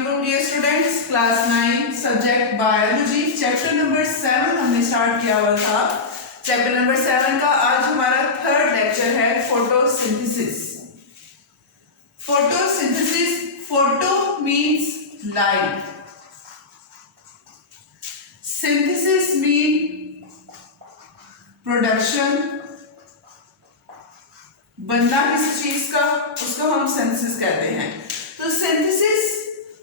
वालेकुम dear students, class 9 subject biology chapter number 7 हमने start किया हुआ था। चैप्टर नंबर 7 का आज हमारा थर्ड लेक्चर है photosynthesis. Photosynthesis, photo means light, synthesis mean production, बनना किसी चीज का, उसको हम सिंथेसिस कहते हैं। तो synthesis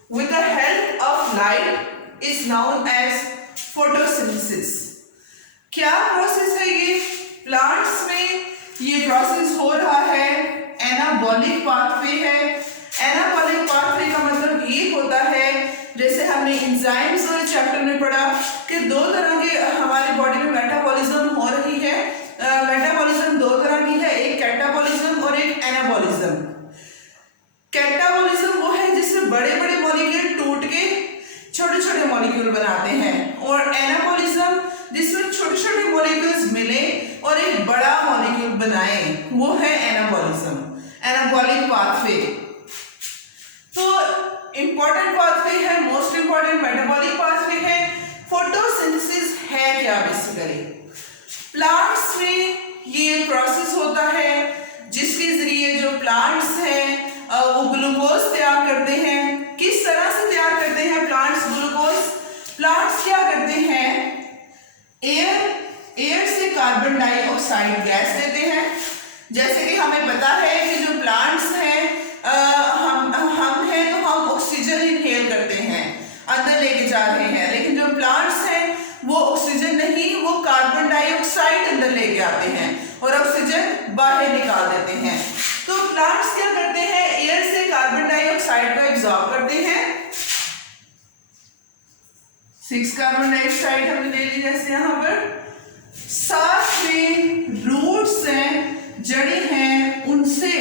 with the help of light is known as photosynthesis। क्या प्रोसेस है ये? प्लांट्स में ये प्रोसेस हो रहा है, एनाबॉलिक पाथवे है। एनाबॉलिक पाथवे का मतलब ये होता है, जैसे हमने एंजाइम्स वाले चैप्टर में पढ़ा कि दो तरह के हमारे बॉडी में मेटाबॉलिज्म हो रही है। मेटाबॉलिज्म दो तरह की है, एक कैटाबॉलिज्म और एक एनाबॉलिज्म। कैटाबॉलिज्म वो है जिसमें बड़े बड़े मॉलिक्यूल टूट के छोटे छोटे मॉलिक्यूल बनाते हैं, और एनाबॉलिज्म जिसमें छोटे छोटे मॉलिक्यूल्स मिले और एक बड़ा मॉलिक्यूल बनाए, वो है एनाबॉलिज्म, एनाबॉलिक पाथवे। तो इंपॉर्टेंट पाथवे है, मोस्ट इंपॉर्टेंट मेटाबॉलिक पाथवे है। फोटोसिंथेसिस है क्या? बेसिकली प्लांट्स में ये प्रोसेस होता है जिसके जरिए जो प्लांट्स हैं वो ग्लूकोज तैयार करते हैं। किस तरह से तैयार करते हैं प्लांट्स ग्लूकोज? प्लांट्स क्या करते हैं, एयर से कार्बन डाइऑक्साइड गैस लेते हैं। जैसे कि हमें पता है कि जो प्लांट्स हैं हम हैं तो हम ऑक्सीजन इनहेल करते हैं, अंदर लेके जा रहे हैं, लेकिन जो प्लांट्स हैं वो ऑक्सीजन नहीं, वो कार्बन डाइऑक्साइड अंदर लेके आते हैं और ऑक्सीजन बाहर निकाल देते हैं। तो प्लांट्स क्या करते हैं, एयर से कार्बन डाइऑक्साइड को एब्जॉर्ब करते हैं। 6 कार्बन डाइऑक्साइड हमने ले ली जैसे यहाँ पर। साथ में रूट्स हैं, जड़ें हैं, उनसे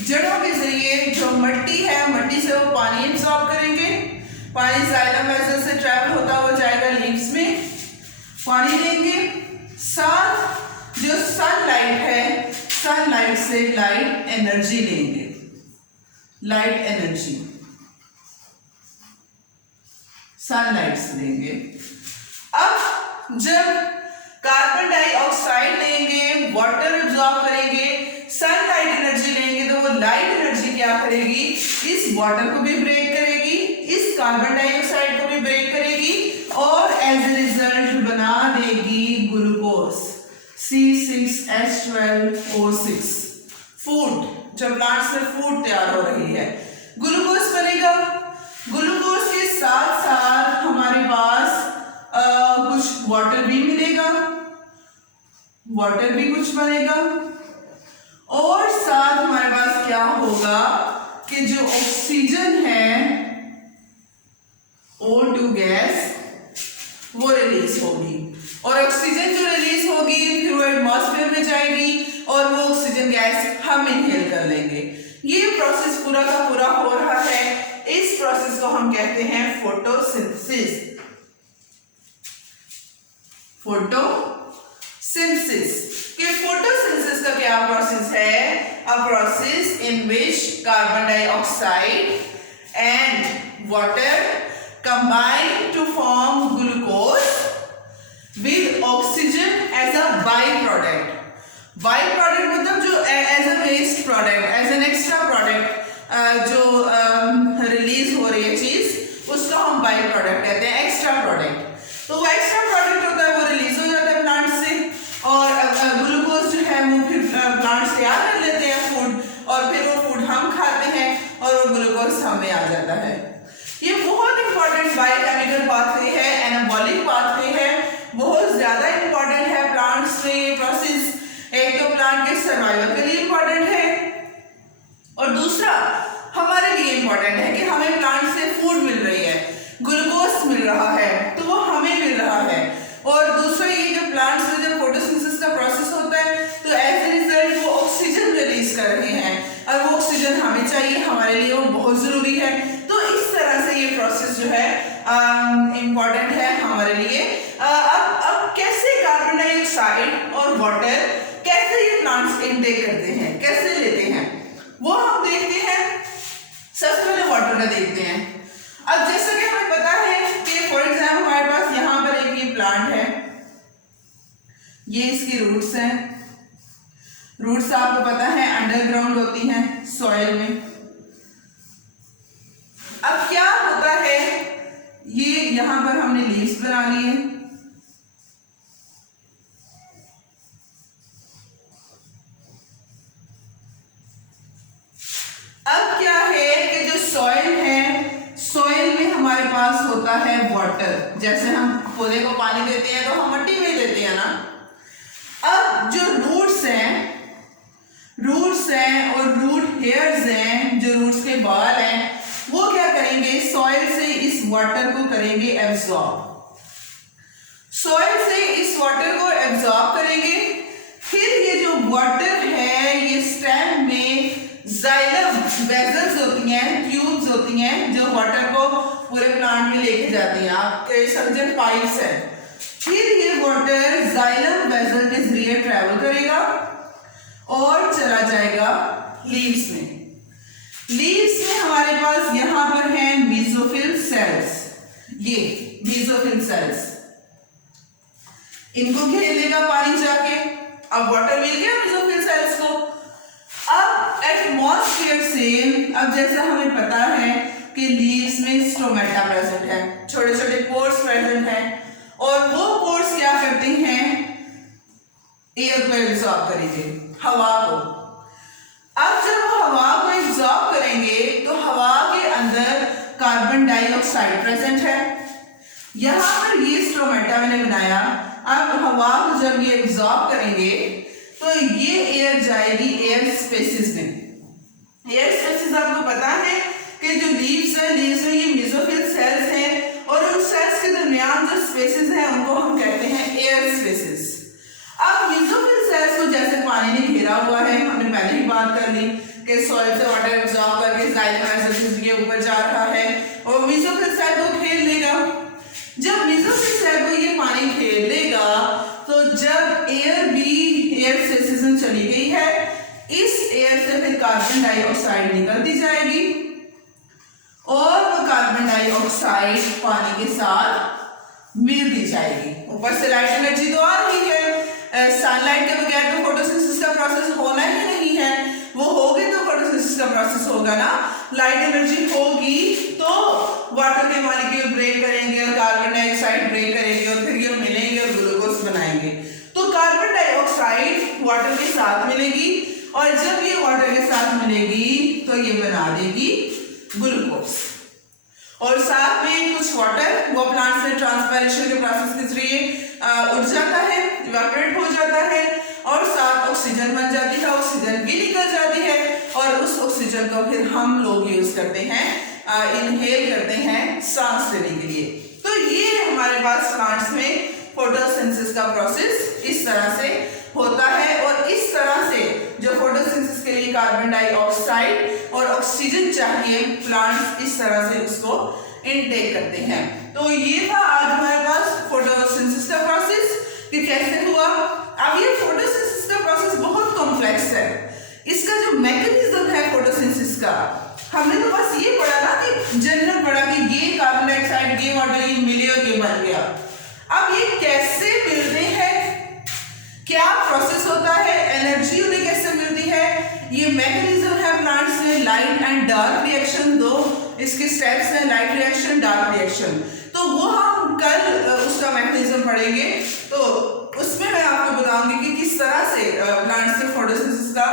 जड़ों के जरिए जो मिट्टी है, मिट्टी से वो पानी एब्जॉर्ब करेंगे। पानी जाइलम वेसल से ट्रैवल होता हुआ जाएगा लीव्स में, पानी लेंगे। साथ जो सनलाइट है, सनलाइट से लाइट एनर्जी लेंगे, लाइट एनर्जी सनलाइट से लेंगे। अब जब कार्बन डाइऑक्साइड लेंगे, वाटर एब्जॉर्ब करेंगे, सनलाइट एनर्जी लेंगे, तो वो लाइट एनर्जी क्या करेगी, इस वाटर को भी ब्रेक करेगी, इस कार्बन डाइऑक्साइड को भी ब्रेक करेगी, और एज ए रिजल्ट बना देगी ग्लूकोज C6H12O6। फूड, जब प्लांट्स में फूड तैयार हो रही है, ग्लूकोज बनेगा। ग्लूकोज के साथ साथ हमारे पास कुछ वाटर भी मिलेगा, वाटर भी कुछ बनेगा, और साथ हमारे पास क्या होगा कि जो ऑक्सीजन है O2 गैस वो रिलीज होगी, और ऑक्सीजन जो रिलीज होगी फिर वो एटमॉस्फेयर में जाएगी और वो ऑक्सीजन गैस हम इनहेल कर लेंगे। ये प्रोसेस पूरा का पूरा हो रहा है, इस प्रोसेस को हम कहते हैं फोटोसिंथेसिस। फोटोसिंथेसिस कि फोटोसिंथेसिस का क्या प्रोसेस है? A process in which carbon dioxide and water combine to form glucose with oxygen as a byproduct। byproduct मतलब जो as a waste product, as an extra product जो रिलीज हो रही है चीज, उसको हम बाई प्रोडक्ट कहते हैं, एक्स्ट्रा प्रोडक्ट। तो वो एक्स्ट्रा प्रोडक्ट होता है, वो रिलीज हो जाता है प्लांट से, और ग्लूकोज जो है वो फिर प्लांट्स तैयार कर लेते हैं फूड, और फिर वो फूड हम खाते हैं और वो ग्लूकोज हमें आ जाता है। ये बहुत इंपॉर्टेंट बायोकेमिकल पाथवे है, एनाबॉलिक पाथवे है, बहुत ज्यादा इंपॉर्टेंट है प्लांट्स में ये प्रोसेस। एक तो प्लांट के सर्वाइवल के लिए इंपॉर्टेंट है, और दूसरा हमारे लिए इंपॉर्टेंट है कि हमें प्लांट से फूड मिल रही है, ग्लूकोज मिल रहा है, तो वो हमें मिल रहा है। और दूसरा ये जो प्लांट्स में जब फोटोसिंथेसिस का प्रोसेस होता है तो एज ए रिजल्ट वो ऑक्सीजन रिलीज कर रहे हैं, और वो ऑक्सीजन हमें चाहिए, हमारे लिए वो बहुत जरूरी है। तो इस तरह से ये प्रोसेस जो है इंपॉर्टेंट है हमारे लिए। अब कैसे कार्बन डाइऑक्साइड और वाटर कैसे ये प्लांट्स इनटेक करते हैं, कैसे लेते हैं, वो हम देखते हैं। सबसे पहले वाटर का देखते हैं। अब जैसा कि हमें पता है कि फॉर एग्जाम्पल हमारे पास यहाँ पर एक ये प्लांट है, ये इसकी रूट्स हैं। रूट्स आपको पता है अंडरग्राउंड होती हैं सॉइल में। अब क्या होता है, ये यहां पर हमने लीव्स बना लिए। अब क्या है कि जो सॉइल है, सॉइल में हमारे पास होता है वाटर। जैसे हम पौधे को पानी देते हैं तो हम मिट्टी में देते हैं ना। अब जो रूट्स हैं और रूट हेयर्स हैं, जो रूट्स के बाल हैं, वो क्या करेंगे, सॉइल से इस वाटर को करेंगे एब्जॉर्ब। सॉइल से इस वाटर को एब्जॉर्ब करेंगे। फिर ये जो वाटर है ये स्टेम में जाइलम वेसल्स होती हैं, ट्यूब्स होती हैं, जो वाटर को पूरे प्लांट में लेके जाती हैं। आपके समझे पाइप्स हैं। फिर ये वाटर जाइलम वेसल के जरिए ट्रेवल करेगा और चला जाएगा लीव्स में। लीव्स में हमारे पास यहां पर है मेसोफिल सेल्स। ये मेसोफिल सेल्स, इनको घेर लेगा पानी जाके। अब वाटर मिल गया मेसोफिल सेल्स को। अब एटमॉस्फेयर से, अब जैसा हमें पता है कि लीव्स में स्टोमेटा प्रेजेंट है, छोटे छोटे पोर्स प्रेजेंट हैं, और वो पोर्स क्या करते हैं, एयर को एब्जॉर्ब करेंगे, हवा को। अब जब वो हवा को एब्जॉर्ब करेंगे तो हवा के अंदर कार्बन डाइऑक्साइड प्रेजेंट है। यहां पर ये स्टोमेटा मैंने बनाया। अब हवा को जब ये एब्जॉर्ब करेंगे तो ये एयर जाएगी एयर स्पेसिस में। एयर स्पेसिस आपको पता है कि जो लीव्स है, लीव्स में ये मेसोफिल सेल्स हैं, और उन सेल्स के दरमियान जो स्पेसिस हैं उनको हम कहते हैं एयर स्पेसिस। अब मेसोफिल सेल्स को जैसे पानी ने घेरा हुआ है, हमने पहले ही बात कर ली कि सॉइल से वाटर एब्जॉर्ब करके जाइलम वेसल्स के ऊपर जा रहा है और मेसोफिल सेल को घेर लेगा। जब मेसोफिल सेल को ये पानी घेर लेगा तो जब एयर भी एयर स्पेसिस में चली गई है, इस एयर से फिर कार्बन डाइऑक्साइड निकलती जाएगी और वो कार्बन डाइऑक्साइड पानी के साथ मिलती जाएगी। ऊपर से लाइट एनर्जी तो आ रही है। सनलाइट के बगैर तो फोटोसिंथेसिस का प्रोसेस होना ही नहीं है। वो होगी तो फोटोसिंथेसिस का प्रोसेस होगा ना। लाइट एनर्जी होगी तो वाटर के मॉलिक्यूल ब्रेक करेंगे और कार्बन डाइऑक्साइड ब्रेक करेंगे और फिर ये मिलेंगे और ग्लूकोज बनाएंगे। तो कार्बन डाइऑक्साइड वाटर के साथ मिलेगी और जब ये वाटर के साथ मिलेगी तो ये बना देगी ग्लूकोज। और साथ में कुछ वाटर वो प्लांट से ट्रांसपायरेशन के प्रोसेस के जरिए उड़ जाता है, इवेपोरेट हो जाता है और साथ ऑक्सीजन बन जाती है। ऑक्सीजन भी निकल जाती है और उस ऑक्सीजन को फिर हम लोग यूज करते हैं, इनहेल करते हैं सांस लेने के लिए। तो ये हमारे पास प्लांट्स में फोटोसिंथेसिस का प्रोसेस इस तरह से होता है। और इस तरह से जो फोटोसिंथेसिस के लिए कार्बन डाइऑक्साइड और ऑक्सीजन चाहिए, प्लांट्स इस तरह से उसको इनटेक करते हैं। तो ये था आज हमारे पास फोटोसिंथेसिस का प्रोसेस कि कैसे हुआ। अब ये फोटोसिंथेसिस का प्रोसेस बहुत कॉम्प्लेक्स है। इसका जो मैकेनिज्म है फोटोसिंथेसिस का, हमने तो बस ये पढ़ा ना कि जनरल पढ़ा कि ये कार्बन डाइऑक्साइड, ये वाटर, ये मिले और ये बन गया। अब ये कैसे मिलते हैं, क्या प्रोसेस होता है, एनर्जी उन्हें कैसे मिलती है, ये मैकेनिज्म है प्लांट्स में। लाइट एंड डार्क रिएक्शन, दो इसके स्टेप्स हैं, लाइट रिएक्शन, डार्क रिएक्शन। तो वो हम कल उसका मैकेनिज्म पढ़ेंगे। तो उसमें मैं आपको बताऊंगी कि किस तरह से प्लांट्स के फोटोसिंथेसिस का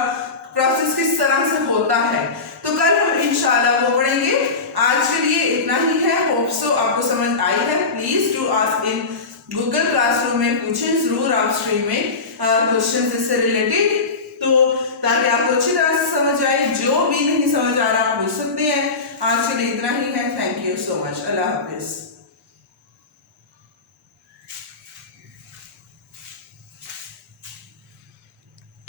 प्रोसेस किस तरह से होता है। तो कल हम इंशाल्लाह वो पढ़ेंगे। आज के लिए इतना ही है। होप सो आपको समझ आई है। Please do ask in Google classroom में, पूछें जरूर आप स्ट्रीम में क्वेश्चन इससे रिलेटेड, तो ताकि आपको अच्छी तरह से समझ आए। जो भी नहीं समझ आ रहा आप पूछ सकते हैं। आज के लिए इतना ही है। Thank you so much. Allah Hafiz.